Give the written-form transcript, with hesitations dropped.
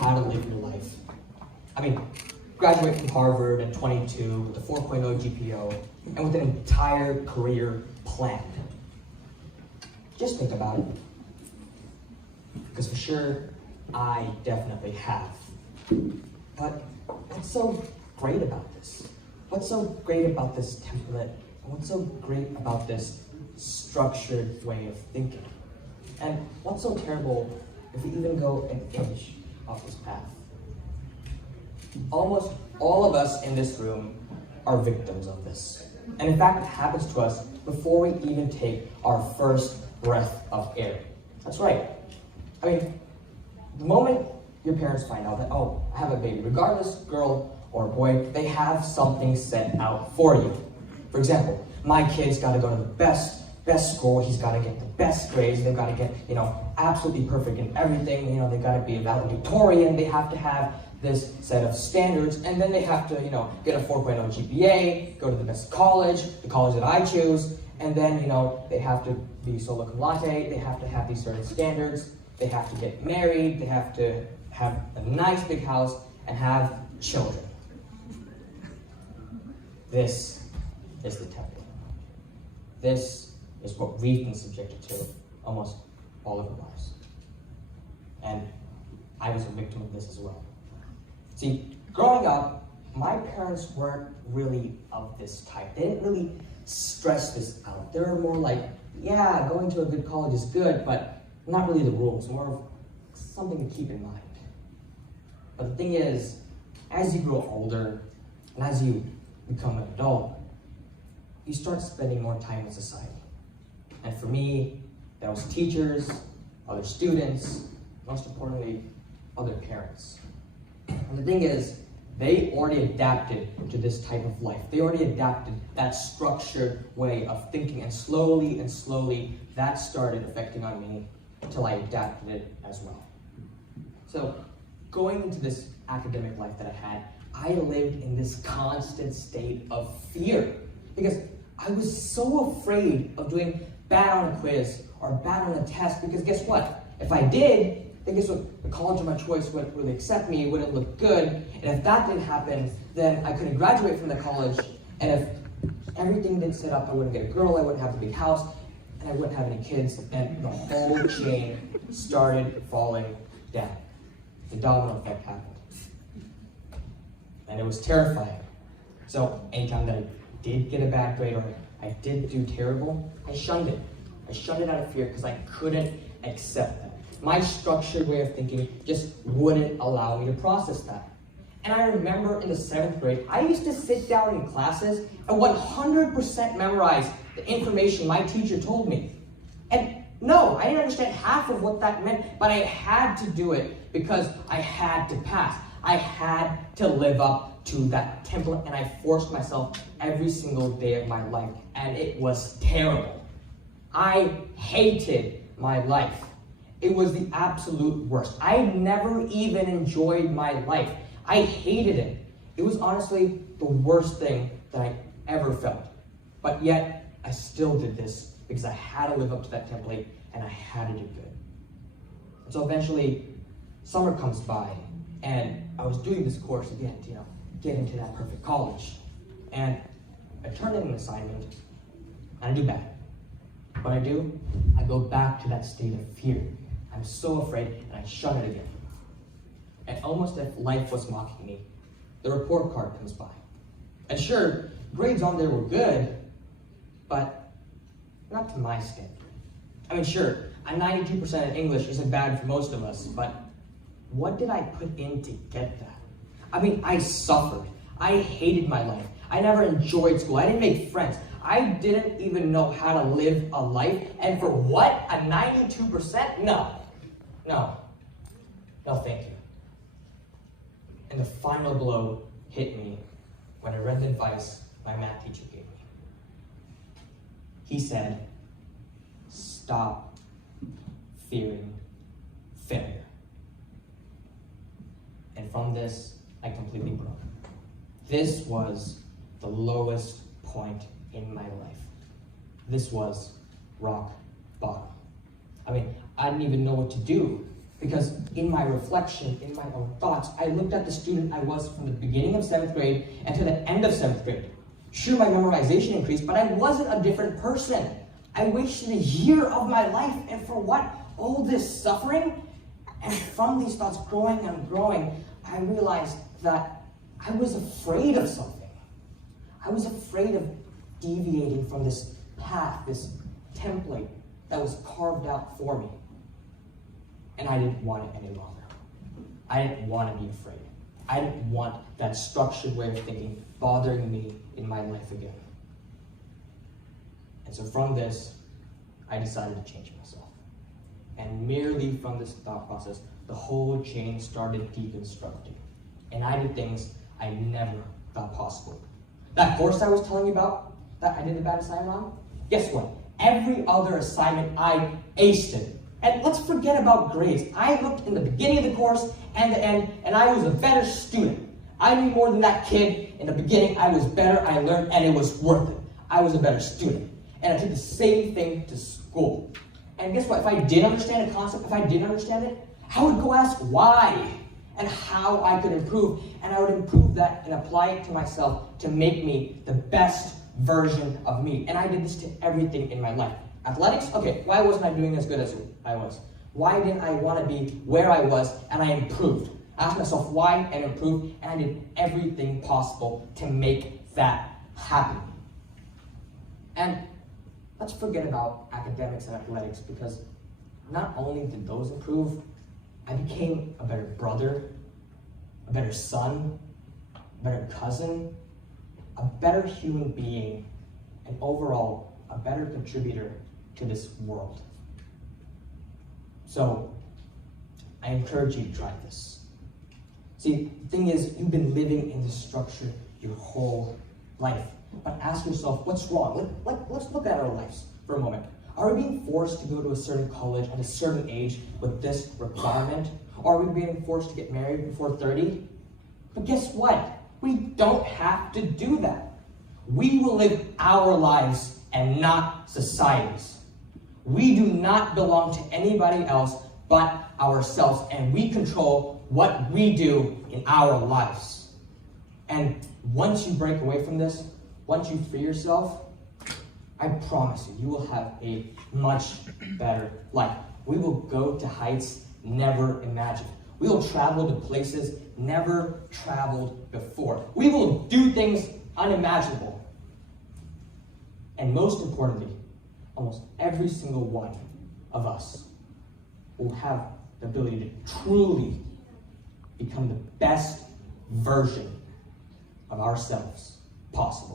how to live your life. I mean, graduate from Harvard at 22 with a 4.0 GPA and with an entire career planned. Just think about it. Because for sure, I definitely have. But what's so great about this? What's so great about this template? And what's so great about this structured way of thinking? And what's so terrible if we even go an inch off this path? Almost all of us in this room are victims of this. And in fact, it happens to us before we even take our first breath of air. That's right. I mean, the moment your parents find out that, oh, I have a baby, regardless, girl or boy, they have something set out for you. For example, my kid's got to go to the best school, he's got to get the best grades, they've got to get, absolutely perfect in everything, they've got to be a valedictorian, they have to have this set of standards, and then they have to, get a 4.0 GPA, go to the best college, the college that I choose, and then, they have to be solo cum laude, they have to have these certain standards, they have to get married, they have to have a nice big house, and have children. This is the template. This is what we've been subjected to almost all of our lives. And I was a victim of this as well. See, growing up, my parents weren't really of this type. They didn't really stress this out. They were more like, yeah, going to a good college is good, but not really the rules, more of something to keep in mind. But the thing is, as you grow older, and as you become an adult, you start spending more time in society. And for me, that was teachers, other students, most importantly, other parents. And the thing is, they already adapted to this type of life. They already adapted that structured way of thinking, and slowly, that started affecting on me until I adapted it as well. So, going into this academic life that I had, I lived in this constant state of fear because I was so afraid of doing bad on a quiz or bad on a test, because guess what? If I did, then guess what? The college of my choice wouldn't really accept me, it wouldn't look good, and if that didn't happen, then I couldn't graduate from the college, and if everything didn't set up, I wouldn't get a girl, I wouldn't have a big house, and I wouldn't have any kids, and the whole chain started falling down. The domino effect happened. And it was terrifying. So anytime that I did get a bad grade or I did do terrible, I shunned it. I shunned it out of fear because I couldn't accept that. My structured way of thinking just wouldn't allow me to process that. And I remember in the 7th grade, I used to sit down in classes and 100% memorize the information my teacher told me. And no, I didn't understand half of what that meant, but I had to do it because I had to pass. I had to live up to that template, and I forced myself every single day of my life, and it was terrible. I hated my life. It was the absolute worst. I never even enjoyed my life. I hated it. It was honestly the worst thing that I ever felt. But yet, I still did this because I had to live up to that template, and I had to do good. And so eventually, summer comes by, and I was doing this course again to, get into that perfect college. And I turn in an assignment, and I do bad. What I do, I go back to that state of fear. I'm so afraid, and I shun it again. And almost as if life was mocking me, the report card comes by. And sure, grades on there were good, but not to my standard. I mean, sure, a 92% in English isn't bad for most of us, but what did I put in to get that? I mean, I suffered. I hated my life. I never enjoyed school. I didn't make friends. I didn't even know how to live a life. And for what? A 92%? No, thank you. And the final blow hit me when I read the advice my math teacher gave me. He said, stop fearing failure. And from this, I completely broke. This was the lowest point in my life. This was rock bottom. I mean, I didn't even know what to do Because in my reflection, in my own thoughts, I looked at the student I was from the beginning of 7th grade and to the end of 7th grade. Sure, my memorization increased, but I wasn't a different person. I wasted a year of my life, and for what? All this suffering? And from these thoughts growing and growing, I realized that I was afraid of something. I was afraid of deviating from this path, this template that was carved out for me. And I didn't want it any longer. I didn't want to be afraid. I didn't want that structured way of thinking bothering me in my life again. And so from this, I decided to change myself. And merely from this thought process, the whole chain started deconstructing. And I did things I never thought possible. That course I was telling you about, that I did the bad assignment on, guess what? Every other assignment I aced it. And let's forget about grades. I looked in the beginning of the course and the end, and I was a better student. I knew more than that kid. In the beginning, I was better, I learned, and it was worth it. I was a better student. And I did the same thing to school. And guess what? If I did understand a concept, if I didn't understand it, I would go ask why and how I could improve. And I would improve that and apply it to myself to make me the best version of me. And I did this to everything in my life. Athletics? Okay, why wasn't I doing as good as I was? Why didn't I want to be where I was and I improved? I asked myself why and improved, and I did everything possible to make that happen. And let's forget about academics and athletics, because not only did those improve, I became a better brother, a better son, a better cousin, a better human being, and overall, a better contributor to this world. So, I encourage you to try this. See, the thing is, you've been living in this structure your whole life. But ask yourself, what's wrong? Let's look at our lives for a moment. Are we being forced to go to a certain college at a certain age with this requirement? Or are we being forced to get married before 30? But guess what? We don't have to do that. We will live our lives and not society's. We do not belong to anybody else but ourselves, and we control what we do in our lives. And once you break away from this, once you free yourself, I promise you, you will have a much better life. We will go to heights never imagined. We will travel to places never traveled before. We will do things unimaginable. And most importantly, almost every single one of us will have the ability to truly become the best version of ourselves possible.